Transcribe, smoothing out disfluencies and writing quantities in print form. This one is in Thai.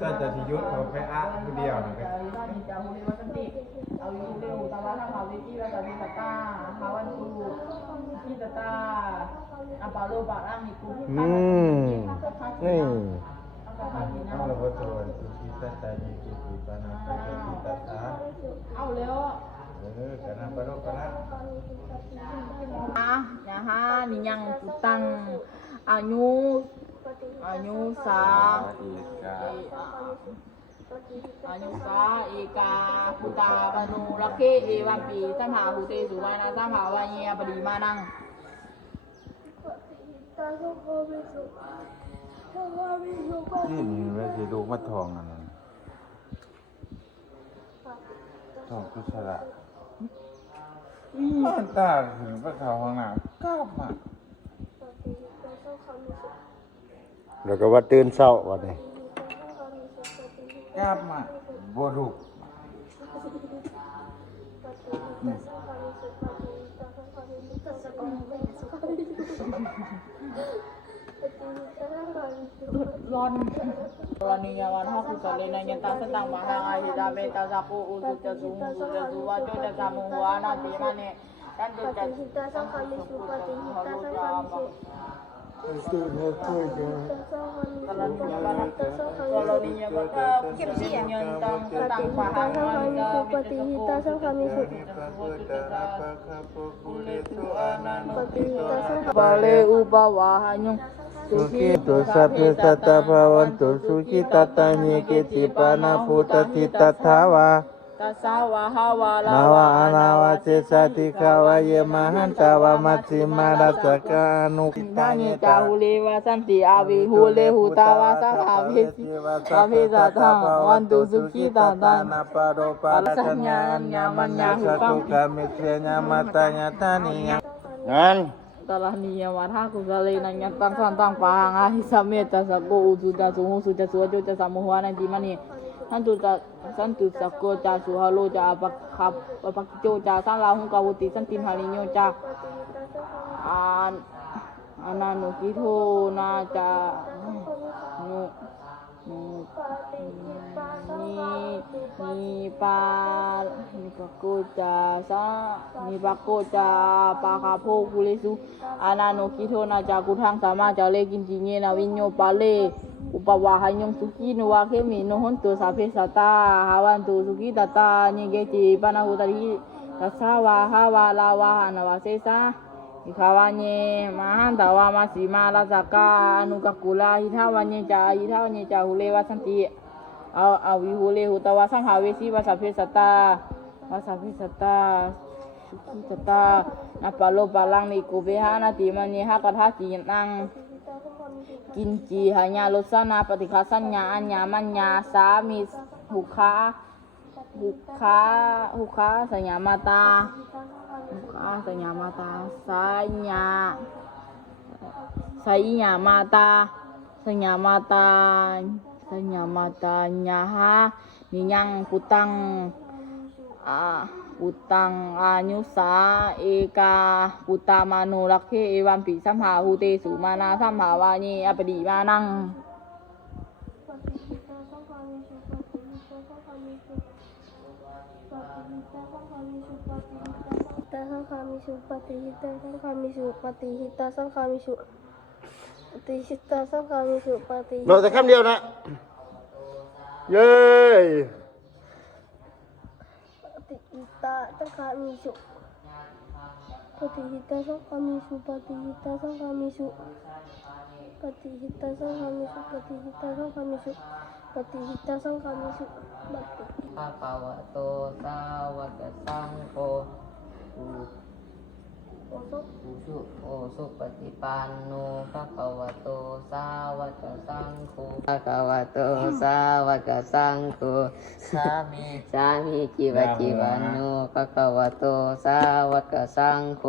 ถ้าจะที่ยุทธเขาไปอ่ะคนเดียวนะครับ เอาอยู่เร็วแต่ว่าถ้าเขาวิจิว่าจะมีตาตาเขาวันตูที่ตาตาอาปาโลบาร่างมีกูที่ตานี่ เอาละวัตถุสุขีตตาเยกิปุตานาปุตติตตา เอาเร็ว กันนะปะโรปะนะ อย่าฮะนี่ยังตุตังอายุสาอายุสาเอกาพุตาปนุรักเกเอวันปีสัมภาหุเตสุวานาสัมภาวาเยปริมานังนี่นี่เวทีลูกมัดทองอันนั้นทองกุศลมันตาถึงพระเขาห้องน้ำก้าวมาแล้วก็ว่าตื่นเช้าวันนี้ก้าวมาบ่ลูกร้อนกรณีวันห้าคุสเลนัยตาสตังมหาอาหิตาเมตาสัพพุอุสุจะสุมุสุจะสุวาโจจะสามุวานาติมาเนกันตุจะสุตาสังฆามิสุปฏิหิตาสังฆามิสุกรณีวันเก็บเสียงยันตังสตังมหาอาหิตาเมตาสัพพุอุสุจะสุวาโจจะสามุปฏิหิตาสังฆามิสุบาเลอุปวาหายุสุขิตุสัพเพสัตตาภาวันตุสุขิตตานิเกติปานาภูตติตัทธาวาตัสสาวะหาวาลานาวาอนาวาเจสติขาวาเยมหันตาวามัชฌิมารัสกานุกิตา ทา นิ นิ ตา จาหุเลวะสันติอาวิหุเลหุตาวาสัทธาเวสิสาเพสัทธาวันตุสุขิตาตัง นาปาโรปาลสัญญาญามัญญาหุกังกามิเทญามาตญาตานิยังงั้นtelah niyawatha kusalena nyatang santang pahang ahisameta sabo usuda suhu suda suwajo ca samuhwana dimani santu sako ca suhalo ca apakjo ca salahu kawuti santin halinyo ca ananu kitho na ca ni pakoca pakapo kulesu anano kito na jakutang sama jale kinjinye na winyo pale upawahanyong suki no wakemi no honto sape sata hawan tu suki tata nyegeci panahutari tasawa hawa lawa nawasesa ikawanye mahantawa masima lasaka anukakula hitawanye ca hulewa santi awi hule hutawa sang hawesi wasape sata suki tata napalo palang ni kubehana timani hakatha jinang kinci hanya losana patikasannya anyamannya samis hukha sanyamata nyaha ninyang putang anyusa eka putamanu lakhe ewan pi samha hute sumana samhawani apadi manangเราแต่คำเดียวนะเย้ปฏิหิตาสังฆามิสุปฏิหิตาสังฆามิสุปฏิหิตาสังฆามิสุปฏิหิตาสังฆามิสุปฏิหิตาสังฆามิสุปฏิหิตาสังฆามิสุบัติภะคะวะโตสาวกสังโฆโอสุปฏิปันโนภะคะวะโตสาวกสังโฆภะคะวะโตสาวกสังโฆสามิจิวะจิวันโนภะคะวะโตสาวกสังโฆ